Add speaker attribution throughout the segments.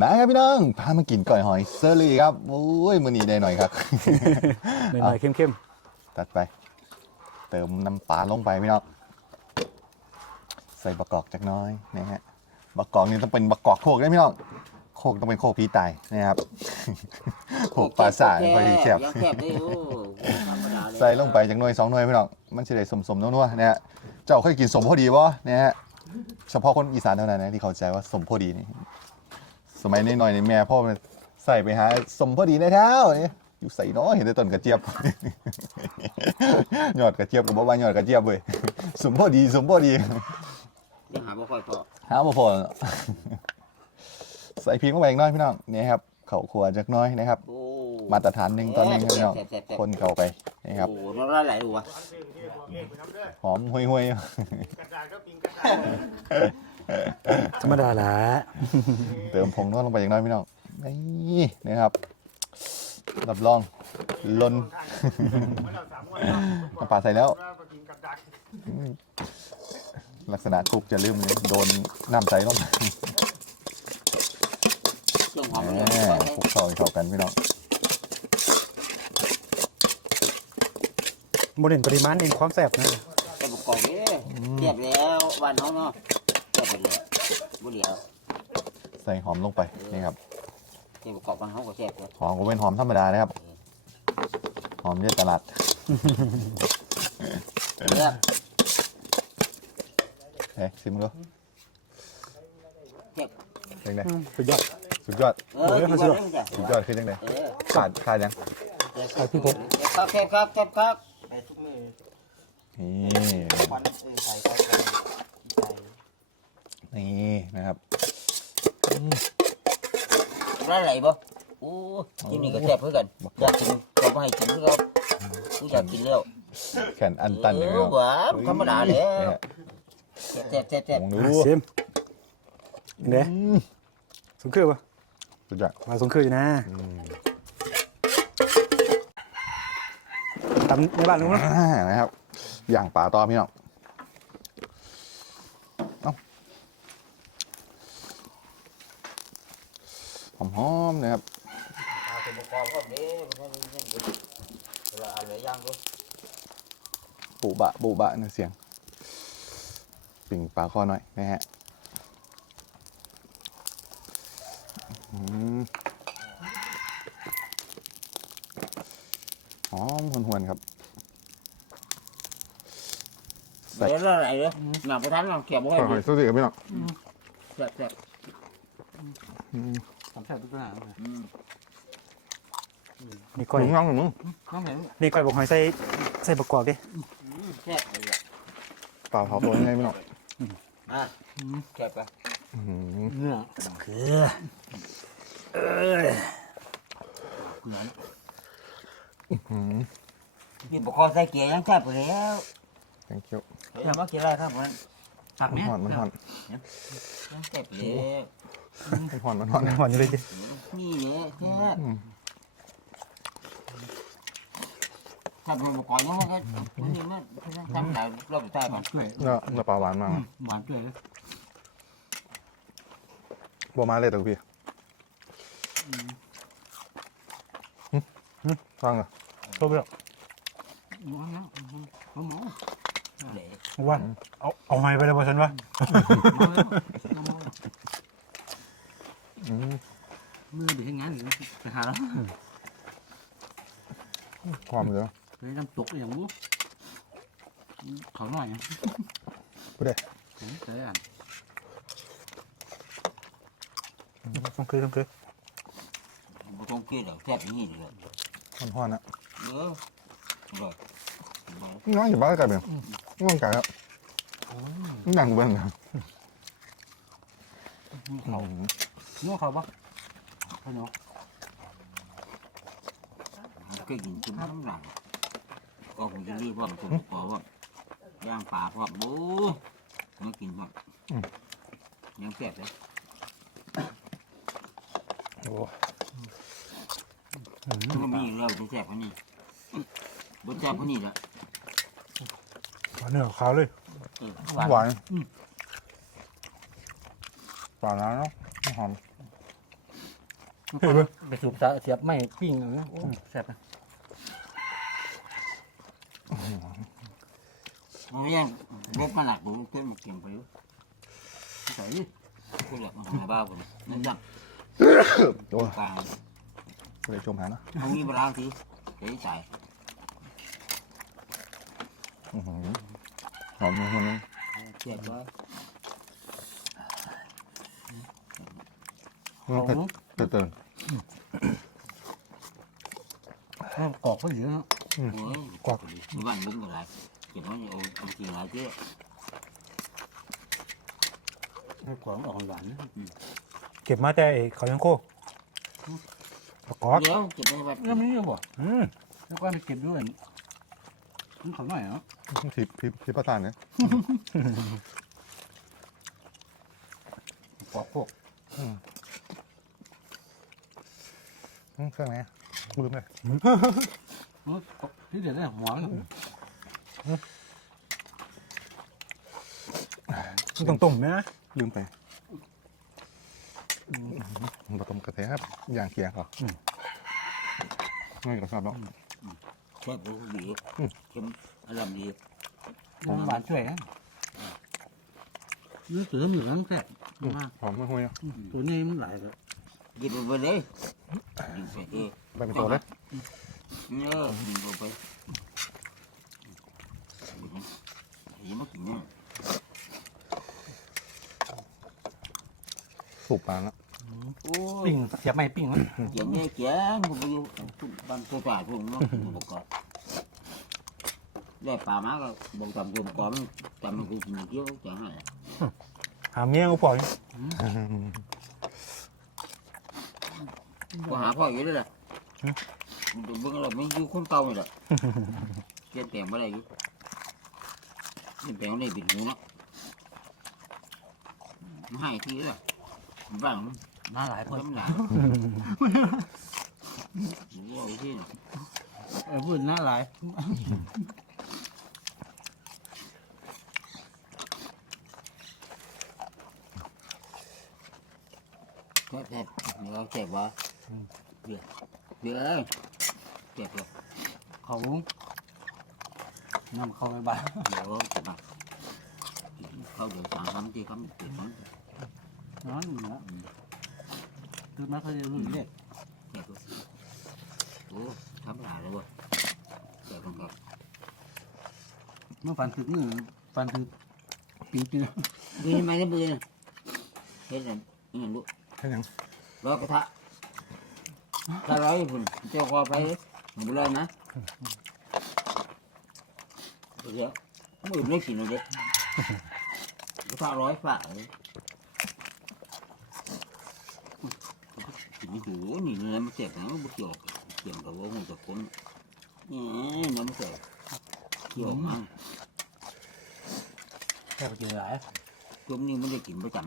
Speaker 1: มาครับพี่น้องพามากินก่อยหอยเซอรี่ครับโอ้ยมือนี้ได้หน่อยครับ
Speaker 2: หน่อยๆเข้ม
Speaker 1: ตัดไป เติมน้ำปลาลงไปพี่น้องใส่บะกอกจักหน้อยนะฮะบะกอกนี่ต้องเป็นบะกอกโคกนะพี่น้องโคกต้องเป็นโคกพีไตายนะครับ โคกปลาสายพอดีแคบ
Speaker 3: ยังแคบได้อยู่ธรรมดาเลย
Speaker 1: ใส่ลงไปจากหน่วยสองหน่วยพี่น้องมันจะได้สมๆนัวๆนะฮะเจ้าเคยกินสมพอดีวะนะฮะเฉพาะคนอีสานเท่านั้นนะที่เข้าใจว่าสมพอดีนี่ สมัยนี้หน่อยในแม่พ่อมันใส่ไปหาสมพอดีในเท้าเนี่ยอยู่ใส่น้อยเห็นแต่ต้นกระเจี๊ยบ ยอดกระเจี๊ยบกับบ่ว่ายอดกระเจี๊ยบเว้ยสมพอดีสมพอดี
Speaker 3: ยังหาบ่ค่อยพอ
Speaker 1: หาบ่พอใส่พริกลงไปอีกหน้อยพี่น้องนี่ครับเขาครัวจักหน้อยนะครับ
Speaker 3: โอ้
Speaker 1: มาตรฐานหนึ่งต่อหนึ่งครับพี่น้อง
Speaker 3: แซ่บๆๆ
Speaker 1: คนเข้าไปนี่ครับ
Speaker 3: โอ้น้ำลายไหลดูวะ
Speaker 1: หอมห่วยๆ
Speaker 2: ๆ ธรรมดาละ
Speaker 1: เติมผงนวดลงไปอย่างน้อยพี่น้องนี่นะครับรับรองลนน้ำปลาใส่แล้ว ลักษณะคุกจะลืมเลยโดนน้ำใสลง
Speaker 3: เครื่องหอม
Speaker 1: แห
Speaker 3: มันเลย
Speaker 1: มคลุกเข้าให้เข้ากันพี่น้อง
Speaker 2: โมเดลปริมาณเองความแซ่บนะ
Speaker 3: แต่ประกอบเนี่ยเทียบแล้ววันน้องเนาะ เทียบไปเลยบุเหลียว
Speaker 1: ใส่หอมลงไปนี่ครับ
Speaker 3: เทียบประกอบกันเขาก็แซ่บเลย
Speaker 1: หอมก็เป็นหอมธรรมดานะครับ หอมเยอะตลาด
Speaker 3: เทียบ
Speaker 1: เฮ้ยซิมดู
Speaker 3: เทียบ
Speaker 1: เป็นไง
Speaker 2: อืมสุดยอด
Speaker 1: สุดยอด
Speaker 3: เออ
Speaker 2: โอ้ย
Speaker 3: ดี
Speaker 2: มัน
Speaker 3: ก
Speaker 2: สะด
Speaker 3: ว่าว
Speaker 2: ก
Speaker 3: เด้อจ้ะ
Speaker 1: สุดยอดคือจังไง
Speaker 3: เออ
Speaker 1: ขาดขาดยัง
Speaker 2: ใส่พี่พก
Speaker 3: ครับแซ่บครับแซ่บครับ
Speaker 1: นี่
Speaker 3: ควั นเออใส่ใส่ใส่
Speaker 1: นี่นะครับ
Speaker 3: น้ำลายไหลบ่โอ้ที่นี่ก็แซ่บเพื่อกันอยากกินก็ไม่ให้กินเพื่อกันกูอยากกินแล้ว
Speaker 1: แขนอันตันอย่าง
Speaker 3: เอ
Speaker 1: เงี้
Speaker 3: อยหวานธรรมดาเลย
Speaker 1: นี่ฮะ
Speaker 3: แซ่บแซ่บแซ่บ
Speaker 1: ลองดู
Speaker 2: อะเซมเด้สงคือปะ
Speaker 1: สุดยอด
Speaker 2: มาสงคืออยู่นะตำในบ้านลุงเนาะ
Speaker 1: อ่านะครับอย่างป่าตอพี่น้องเอ้า หอมๆนะครับ
Speaker 3: เอาเป็นประกอบก็เด้มันก็ยังอยู่เวลาอะไรย่างก็
Speaker 1: บุบะบุบะนะเสียง ปิ่งปลาคอหน่อยนะฮะอืมหอมหวนๆครับใส่
Speaker 3: เดี๋ยวอะไรเลยหนังประทันหนังเขียวบ่
Speaker 1: ห
Speaker 3: ให้
Speaker 1: อยสุดสิครับพี่น้อง
Speaker 3: แซ่บแซ่บ
Speaker 2: ทำแซ่บทุกอย่าง
Speaker 3: อืม
Speaker 2: นี่ก้อย
Speaker 1: มึงน้องมึง
Speaker 3: น้องเห็น
Speaker 2: นี่ก้อยบอกหอยใส่ใส่ประกอบดิ
Speaker 3: แซ่บเลยอะ
Speaker 1: ปลาเผาตัวยังไงพี่น้อง
Speaker 3: อะแซ่บปะ
Speaker 1: อื้อหือ
Speaker 2: เนื้อสงคือเอ้ย
Speaker 1: อื้อหือ
Speaker 3: กินประกอบใส่เกียร์ยังแซ่บไปแล้ว
Speaker 1: thank you
Speaker 3: เฮ้ยมากินอะไรครับมันผัก
Speaker 1: มัน
Speaker 3: เนี่ย
Speaker 1: หอนมันหอน
Speaker 3: ยังแซ่บเลย
Speaker 1: มันหอนมันหอน
Speaker 2: หวานอยู่เลยดิ
Speaker 3: นี่เนี่ยแซ่ถ้าเป็นประกอบยังมันก็นี่มันทำหลายรอบสุดท้ายก่อน
Speaker 1: แล้วแล้วปลาหวานมาก
Speaker 3: หวานด้วยเลย
Speaker 1: บัวมาเลยตัวพี่ฟังเหรอ
Speaker 2: โทษไปแล้ว
Speaker 3: หวานนะหมหอม เละ
Speaker 2: ว่าเอาเอาไม้ไปเลยบ่ฉันวะ
Speaker 1: อืม
Speaker 3: มือดีทั้งนั้นไปหาแล้ว
Speaker 1: ความเยอะ
Speaker 3: ไปน้ำตกอย่างนู้เขาหน่อยนะ
Speaker 1: พูดได้
Speaker 3: เจออะ
Speaker 2: สงคือสงคือ
Speaker 3: บ่ต้องเกลียดหรอกแซ่บอย่างนี้เลย
Speaker 1: มันหอนนะ
Speaker 3: เอออร่อย
Speaker 1: น้องอย่าบ้ากันเลย น้องไก่ครับนั่งกูเป็นนะ
Speaker 3: เขาเนื้อเขาปะเขาเนาะก็กินจุ่มน้ำหลังก็คงจะรีบว่ามันจุ่มปอว่าย่างปลาพร้อมโอ้มากินพร้อมยังแซ่บเลย
Speaker 2: โอ้
Speaker 3: มันก็มีอยู่แล้วจะแซ่บกว่านี้บนแซ่บกว่านี้แหละ
Speaker 2: เนื้อขาวเลย
Speaker 3: เออ
Speaker 1: หวานปลาร้าเนาะหอม
Speaker 2: ไปสูบสาเสียบไม่ปิ้งอย่างนี้โอ้แซ่บนะ
Speaker 3: มันยังเล็กมาหนักดูเพื่อนมาเก่งไปอยู่ใส่กูอยากมาหาบ้าผมนั่นจัง
Speaker 1: โอ้ย
Speaker 3: กลาง
Speaker 1: ไม่ได้ชมหานะ
Speaker 3: เอางี้มาล้างทีเดี๋ยวใส่
Speaker 1: อื้อหือหอมหอม
Speaker 3: เทียบว่า
Speaker 1: เผ็ดเผ็ดเติม
Speaker 2: กรอกก็อยู่นะ
Speaker 3: โอ้ยกวักบ้านลุงอะไรเก็บไว้เอาเอาจริงอะไรเจ๊
Speaker 2: กรอกออกหวานนะ
Speaker 4: เก็บมาแต่ไอ้เขายังโคประกอบ
Speaker 3: เดี๋ยวเก็บไว้แบบ
Speaker 2: แล้วมันนี่บ่
Speaker 4: อืม
Speaker 2: แล้วก็ไปเก็บด้วยมันขอหน่อยเนาะ
Speaker 1: ทิพทิพทิพประทานเนี่ย
Speaker 2: กรอกพวก
Speaker 1: อืมเครื่องไหนลืมเลย
Speaker 2: ที่เด็ดได้หัวมัน
Speaker 4: มันต้องต้มนะ
Speaker 1: ลืมไปบะต้มกระเทียมอย่างเคียงเหรอไม่กระซับหรอก
Speaker 3: เทียบดูดีเค็มอารมณ์ดี
Speaker 2: มันหวานช่วยนะนี่เสือเหลืองแซ่บมาก
Speaker 1: หอมไม่ห่วยอะ
Speaker 2: ตัวนี้มันหลายเลย
Speaker 3: หยิบไปเลยยิงไปเออ
Speaker 1: ไปเป็นตัวเลย
Speaker 3: เออยิงไปยิงมากินเนี่ย
Speaker 1: สูบปลาละ
Speaker 3: โอ้ย
Speaker 2: ปิ้งเสียบไม่ปิ้งนะ
Speaker 3: เกี่ยงเนี่ยเกี่ยงผมไปอยู่บ้านตัวจ่ายพวกนู้นบอกก่อนได้ปลามาก็บอกทำรวมก่อนทำให้กูกินเกี่ยวจังไง
Speaker 4: หาเมียกูปล่อย
Speaker 3: ก็หาพ่ออยู่ด้วยแหละเบิ่งเราไม่อยู่คนเก่าเลยแหละเปลี่ยนแปลงไม่ได้อยู่เปลี่ยนแปลงได้บิดหูเนาะไม่ให้ทีเลยบ้าง
Speaker 2: มาหลายคน
Speaker 3: น้ำหนักว้าวที่
Speaker 2: เออพูดหน้าหลาย
Speaker 3: ก็เจ็บเราเจ็บวะเดือดเดือดเจ็บเลย
Speaker 2: เขานำเข้าไปบ้าน
Speaker 3: เดี๋ยวจะมาเข้าเดี๋ยวสามคำที่คำติดคำ
Speaker 2: นอนอยู่แล้ว คือมันเขาจะรุ่นเล็ก
Speaker 3: เจ็บเลยโอ้ทำหลายเลยเว้ยเจ็บตรงกับ
Speaker 2: เมื่อฟันถึกมือฟันถึกปีปี
Speaker 3: มือทำไมได้มือเนี่ยเห็นอะไรนี่ลูก
Speaker 1: แค่ยัง
Speaker 3: ร้อยกระทะถ้าร้อยพุ่นเจ้าคอไปหนึ่งร้อยนะเดี๋ยวมือไม่กินเลยกระทะร้อยฝาเลย กินไม่ถูนี่เนื้อมันเจ็บนะมันเกี่ยวเกี่ยวกับว่ามันจะคนนี่เนื้อมันเจ็บเกี่ยวมัน
Speaker 2: แค่ไปกินหลาย
Speaker 3: ช่วงนี้ไม่ได้กินประจ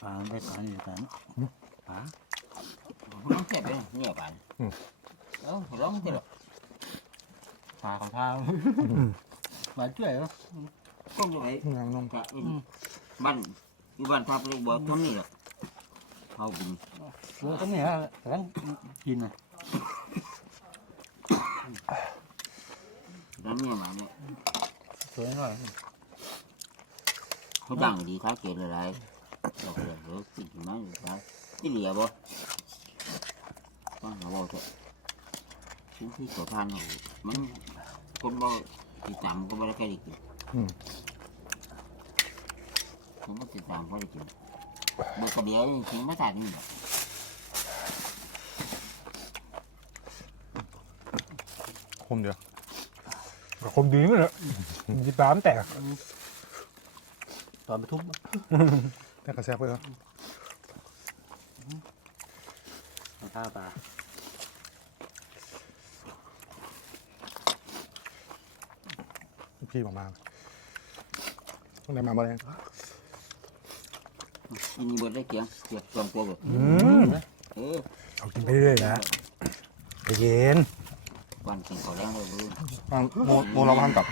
Speaker 2: ปลาได้ปลาอยู่กันปลาำ
Speaker 3: น้องเจ็บเลยเนี่ยไปเอ้าร้องเจ็บ
Speaker 2: ปลาของข้าวหวานช่วยเนาะ
Speaker 3: ต้องยังไง
Speaker 1: ยังนม
Speaker 3: กะบ้านอยู่บ้านทับลูกบ่ต้นนี่แหละเขากิน
Speaker 2: เออก็เนี่ยกำลังกินอะ
Speaker 3: น้ำเนี่ยมาเนี่ย
Speaker 2: สวยหน่อย
Speaker 3: เขาดังดีเขาเกลียดอะไรดอกเดียวเขากินมาอยู่ครับที่เหลือบ่ต้องหาบ่เถอะชิ้นที่ขอทานเขามัน คนบ่ติดตามก็ไม่ได้แค่ได้กินผมก็ติดตามก็ได้กินเมื่อกระเดียวจริงไม่ตายนี่
Speaker 1: คมเดียว
Speaker 4: ก็คมดีมั้งเนอะมีปลามันแตก
Speaker 2: ตอนไปทุบ
Speaker 1: แต่กระแซบไปแล้ว
Speaker 2: ข้าวปลา
Speaker 1: พี่บอกมาต้องได้มาบ่ได้
Speaker 3: อันนี้เบิดได้เกียงเกียงจอมตัวเบิด
Speaker 4: อืม
Speaker 3: เออ
Speaker 4: เอากินไปเรื่อยๆนะใจเย็น
Speaker 3: พวันกินข้าวแรงเลยรู้
Speaker 1: ทางโมโมเราพังกับ